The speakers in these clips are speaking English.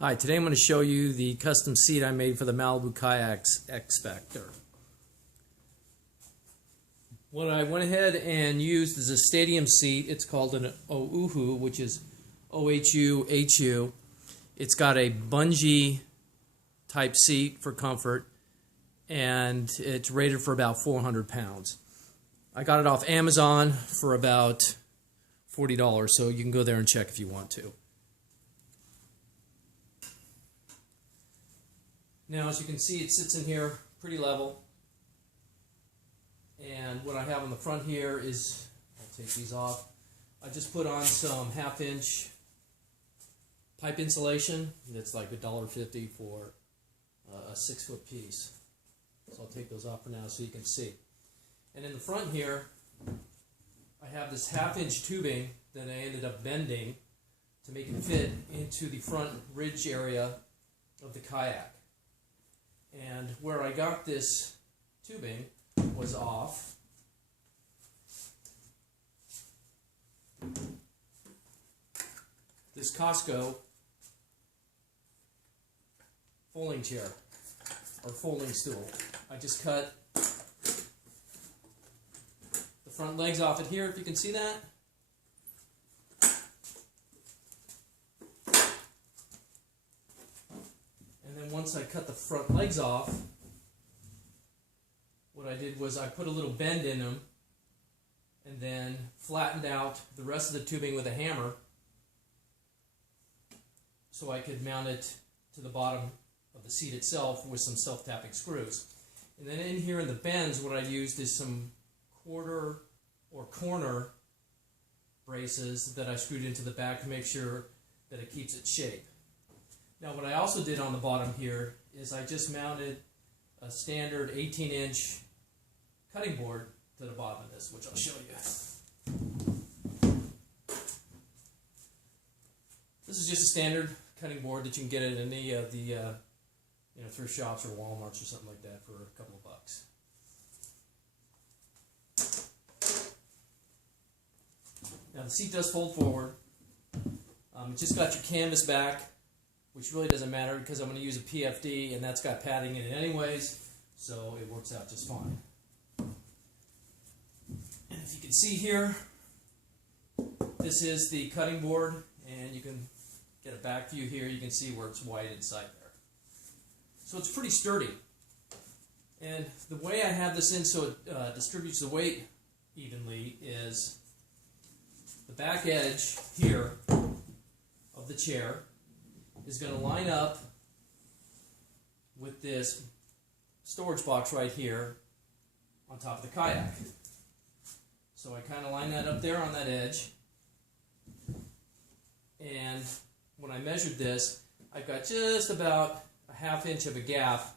Hi, today I'm going to show you the custom seat I made for the Malibu Kayak X Factor. What I went ahead and used is a stadium seat. It's called an Ohuhu, which is O-H-U-H-U. It's got a bungee type seat for comfort, and it's rated for about 400 pounds. I got it off Amazon for about $40, so you can go there and check if you want to. Now, as you can see, it sits in here pretty level. And what I have on the front here is, I'll take these off, I just put on some 1/2-inch pipe insulation. That's like $1.50 for a 6-foot piece. So I'll take those off for now so you can see. And in the front here, I have this 1/2-inch tubing that I ended up bending to make it fit into the front ridge area of the kayak. And where I got this tubing was off this Costco folding chair or folding stool. I just cut the front legs off it here, if you can see that. And then once I cut the front legs off, what I did was I put a little bend in them and then flattened out the rest of the tubing with a hammer so I could mount it to the bottom of the seat itself with some self-tapping screws. And then in here in the bends, what I used is some quarter or corner braces that I screwed into the back to make sure that it keeps its shape. Now, what I also did on the bottom here is I just mounted a standard 18-inch cutting board to the bottom of this, which I'll show you. This is just a standard cutting board that you can get at any of the thrift shops or Walmarts or something like that for a couple of bucks. Now, the seat does fold forward. It's just got your canvas back, which really doesn't matter because I'm going to use a PFD, and that's got padding in it anyways, so it works out just fine. And if you can see here, this is the cutting board, and you can get a back view here. You can see where it's white inside there. So it's pretty sturdy. And the way I have this in so it distributes the weight evenly is the back edge here of the chair is going to line up with this storage box right here on top of the kayak. So I kind of line that up there on that edge. And when I measured this, I've got just about a 1/2 inch of a gap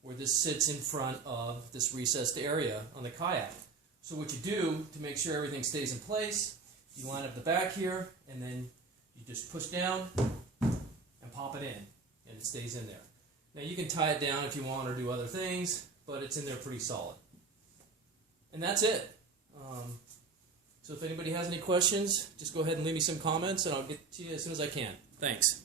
where this sits in front of this recessed area on the kayak. So what you do to make sure everything stays in place, you line up the back here, and then you just push down and pop it in, and it stays in there. Now, you can tie it down if you want or do other things, but it's in there pretty solid. And that's it. So if anybody has any questions, just go ahead and leave me some comments, and I'll get to you as soon as I can. Thanks.